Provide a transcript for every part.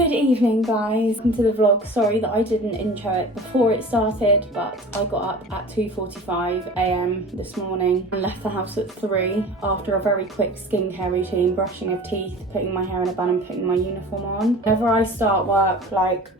Good evening guys, welcome to the vlog. Sorry that I didn't intro it before it started, but I got up at 2:45 AM this morning and left the house at 3 after a very quick skincare routine, brushing of teeth, putting my hair in a bun and putting my uniform on. Whenever I start work like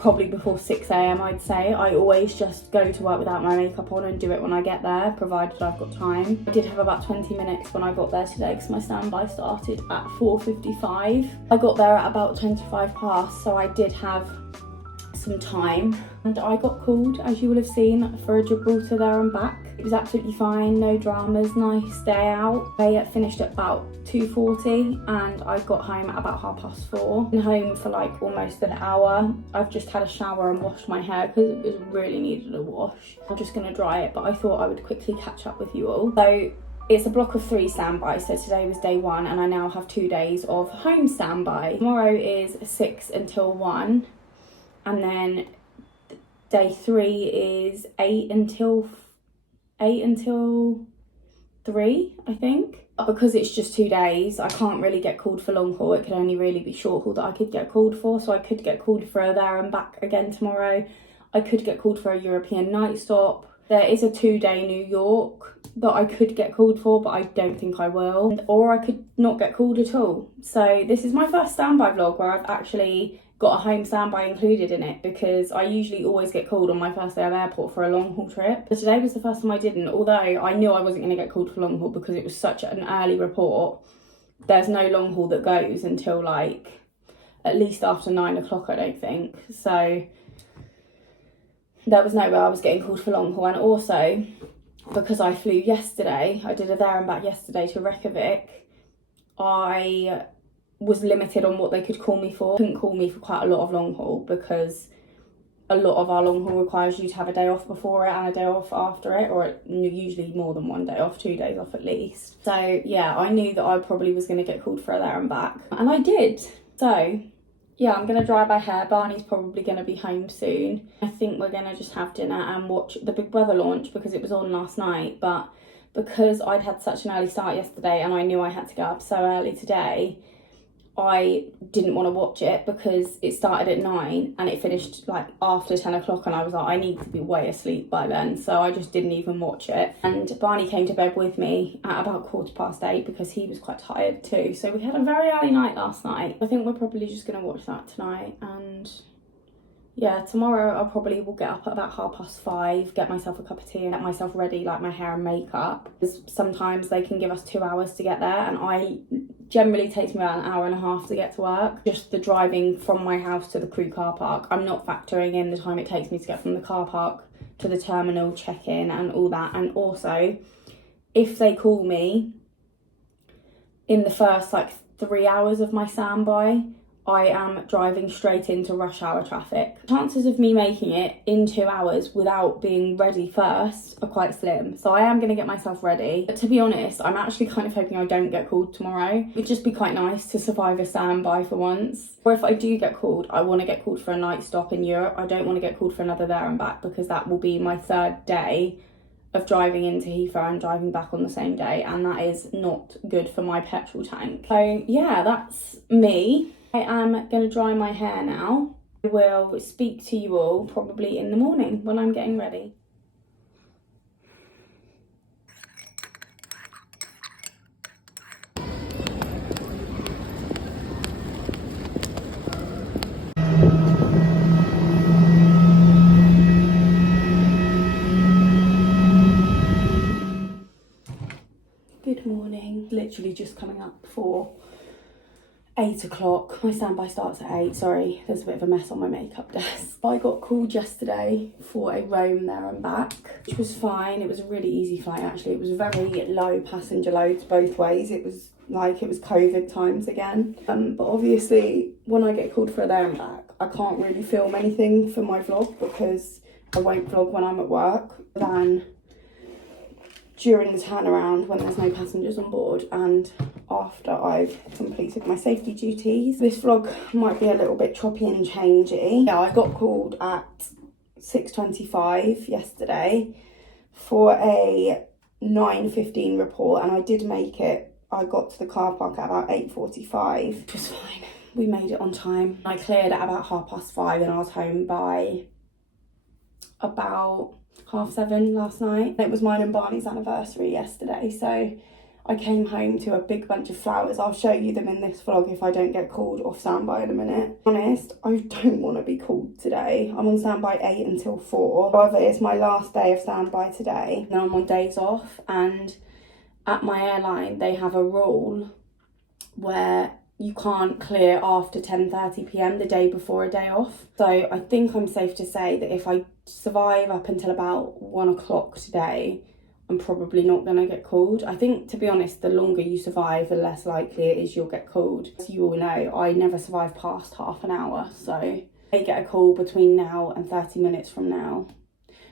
probably before 6 AM I'd say, I always just go to work without my makeup on and do it when I get there, provided I've got time. I did have about 20 minutes when I got there today because my standby started at 4:55. I got there at about 25 past, so I did have some time. And I got called, as you will have seen, for a Gibraltar there and back. It was absolutely fine, no dramas, nice day out. I finished at about 2:40 and I got home at about 4:30. Been home for like almost an hour. I've just had a shower and washed my hair because it was really needed a wash. I'm just gonna dry it, but I thought I would quickly catch up with you all. So it's a block of 3 standbys, so today was day 1 and I now have 2 days of home standby. Tomorrow is 6 until 1 and then day 3 is 8 until 3, I think. Because it's just 2 days, I can't really get called for long haul. It could only really be short haul that I could get called for. So I could get called for a there and back again tomorrow. I could get called for a European night stop. There is a 2-day New York that I could get called for, but I don't think I will. Or I could not get called at all. So this is my first standby vlog where I've actually got a home standby included in it, because I usually always get called on my first day of airport for a long haul trip. But today was the first time I didn't, although I knew I wasn't going to get called for long haul because it was such an early report. There's no long haul that goes until like at least after 9 o'clock, I don't think. So there was no way I was getting called for long haul. And also because I flew yesterday, I did a there and back yesterday to Reykjavik, I was limited on what they could call me for. Couldn't call me for quite a lot of long haul because a lot of our long haul requires you to have a day off before it and a day off after it, or usually more than 1 day off, 2 days off at least. So yeah, I knew that I probably was going to get called for a there and back, and I did. So yeah, I'm going to dry my hair. Barney's probably going to be home soon. I think we're going to just have dinner and watch the Big Brother launch because it was on last night, but because I'd had such an early start yesterday and I knew I had to get up so early today, I didn't want to watch it because it started at 9 and it finished like after 10 o'clock, and I was like, I need to be way asleep by then, so I just didn't even watch it. And Barney came to bed with me at about 8:15 because he was quite tired too, so we had a very early night last night. I think we're probably just going to watch that tonight, and yeah, tomorrow I probably will get up at about 5:30, get myself a cup of tea and get myself ready, like my hair and makeup, because sometimes they can give us 2 hours to get there, and generally takes me about an hour and a half to get to work. Just the driving from my house to the crew car park. I'm not factoring in the time it takes me to get from the car park to the terminal, check-in and all that. And also, if they call me in the first like 3 hours of my standby, I am driving straight into rush hour traffic. Chances of me making it in 2 hours without being ready first are quite slim. So I am going to get myself ready. But to be honest, I'm actually kind of hoping I don't get called tomorrow. It'd just be quite nice to survive a standby for once. Or if I do get called, I want to get called for a night stop in Europe. I don't want to get called for another there and back, because that will be my 3rd day of driving into Heathrow and driving back on the same day, and that is not good for my petrol tank. So yeah, that's me. I am going to dry my hair now. I will speak to you all probably in the morning when I'm getting ready. Good morning. Literally just coming up for 8 o'clock. My standby starts at 8. Sorry, there's a bit of a mess on my makeup desk. I got called yesterday for a Rome there and back, which was fine. It was a really easy flight actually. It was very low passenger loads both ways. It was like it was COVID times again. But obviously when I get called for a there and back, I can't really film anything for my vlog because I won't vlog when I'm at work, than during the turnaround when there's no passengers on board and after I've completed my safety duties. This vlog might be a little bit choppy and changey. Yeah, I got called at 6:25 yesterday for a 9:15 report, and I did make it I got to the car park at about 8:45, which was fine. We made it on time. I cleared at about 5:30 and I was home by about 7:30 last night. It was mine and Barney's anniversary yesterday, so I came home to a big bunch of flowers. I'll show you them in this vlog if I don't get called off standby in a minute. To be honest, I don't want to be called today. I'm on standby 8 until 4. However, it's my last day of standby today. Now I'm on days off, and at my airline they have a rule where you can't clear after 10:30 p.m. the day before a day off. So I think I'm safe to say that if I survive up until about 1 o'clock today, I'm probably not going to get called. I think, to be honest, the longer you survive, the less likely it is you'll get called. As you all know, I never survive past half an hour, so I get a call between now and 30 minutes from now.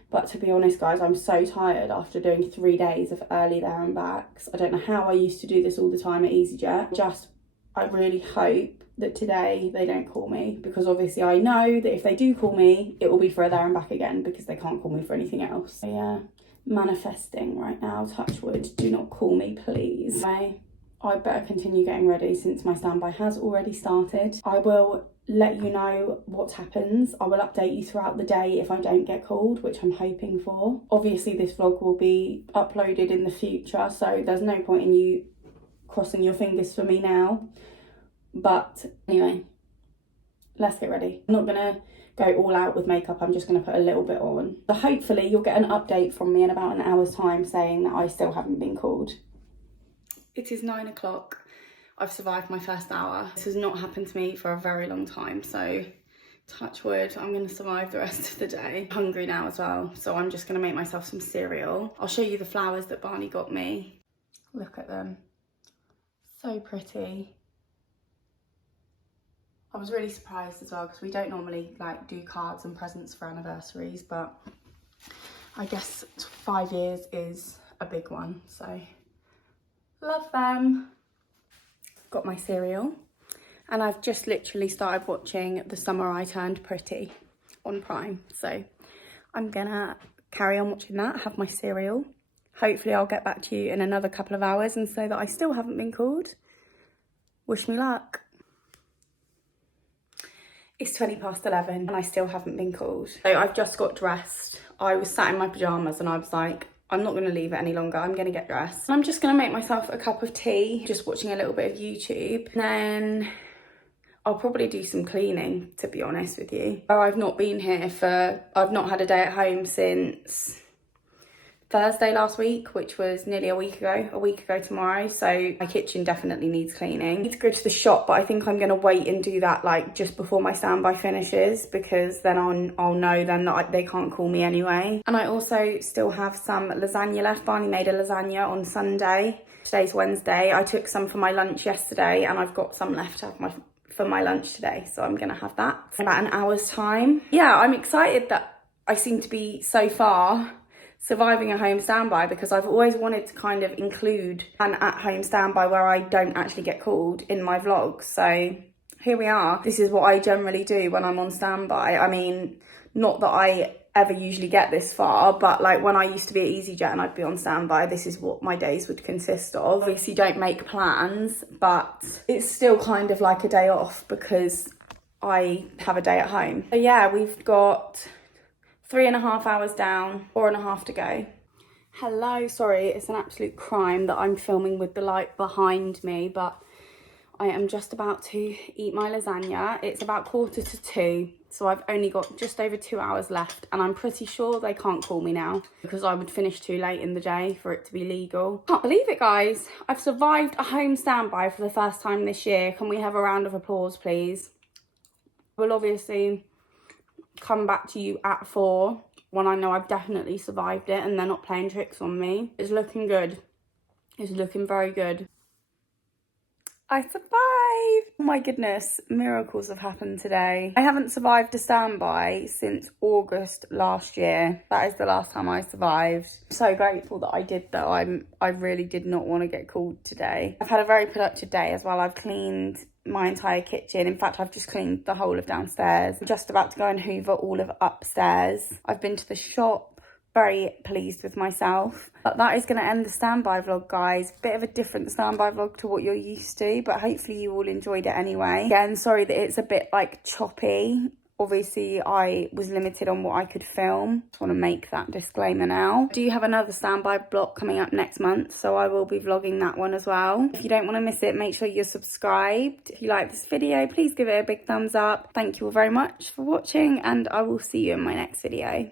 But to be honest, guys, I'm so tired after doing 3 days of early there and backs. I don't know how I used to do this all the time at EasyJet. I really hope that today they don't call me, because obviously I know that if they do call me, it will be for a there and back again, because they can't call me for anything else. So yeah, manifesting right now, touch wood, do not call me please. I better continue getting ready since my standby has already started. I will let you know what happens. I will update you throughout the day if I don't get called, which I'm hoping for. Obviously this vlog will be uploaded in the future, so there's no point in you crossing your fingers for me now. But anyway, let's get ready. I'm not gonna go all out with makeup, I'm just going to put a little bit on. So hopefully you'll get an update from me in about an hour's time saying that I still haven't been called. It is 9 o'clock. I've survived my first hour. This has not happened to me for a very long time, so touch wood, I'm going to survive the rest of the day. I'm hungry now as well, so I'm just going to make myself some cereal. I'll show you the flowers that Barney got me. Look at them. So pretty. I was really surprised as well, because we don't normally like do cards and presents for anniversaries, but I guess 5 years is a big one, so love them. Got my cereal, and I've just literally started watching The Summer I Turned Pretty on Prime, so I'm gonna carry on watching that, have my cereal. Hopefully I'll get back to you in another couple of hours and say that I still haven't been called. Wish me luck. It's 11:20 and I still haven't been called. So I've just got dressed. I was sat in my pyjamas and I was like, I'm not gonna leave it any longer. I'm gonna get dressed. I'm just gonna make myself a cup of tea, just watching a little bit of YouTube. And then I'll probably do some cleaning, to be honest with you. I've not been here I've not had a day at home since Thursday last week, which was nearly a week ago tomorrow, so my kitchen definitely needs cleaning. I need to go to the shop, but I think I'm going to wait and do that like just before my standby finishes, because then I'll know then that they can't call me anyway. And I also still have some lasagna left. Barney made a lasagna on Sunday. Today's Wednesday. I took some for my lunch yesterday and I've got some left for my lunch today, so I'm going to have that in about an hour's time. Yeah, I'm excited that I seem to be so far surviving a home standby, because I've always wanted to kind of include an at-home standby where I don't actually get called in my vlogs. So here we are. This is what I generally do when I'm on standby. I mean, not that I ever usually get this far, but like when I used to be at EasyJet and I'd be on standby, this is what my days would consist of. Obviously don't make plans, but it's still kind of like a day off because I have a day at home. So yeah, we've got 3.5 hours down, 4.5 to go. Hello, sorry, it's an absolute crime that I'm filming with the light behind me, but I am just about to eat my lasagna. It's about 1:45, so I've only got just over 2 hours left, and I'm pretty sure they can't call me now because I would finish too late in the day for it to be legal. Can't believe it, guys. I've survived a home standby for the first time this year. Can we have a round of applause, please? We'll obviously come back to you at 4 when I know I've definitely survived it and they're not playing tricks on me. It's looking good. It's looking very good. I survived! Oh my goodness, miracles have happened today. I haven't survived a standby since August last year. That is the last time I survived. I'm so grateful that I did though. I really did not want to get called today. I've had a very productive day as well. I've cleaned my entire kitchen. In fact, I've just cleaned the whole of downstairs. I'm just about to go and hoover all of upstairs. I've been to the shop, very pleased with myself. But that is going to end the standby vlog, guys. Bit of a different standby vlog to what you're used to, but hopefully you all enjoyed it anyway. Again, sorry that it's a bit like choppy. Obviously, I was limited on what I could film. Just want to make that disclaimer now. I do have another standby block coming up next month, so I will be vlogging that one as well. If you don't want to miss it, make sure you're subscribed. If you like this video, please give it a big thumbs up. Thank you all very much for watching, and I will see you in my next video.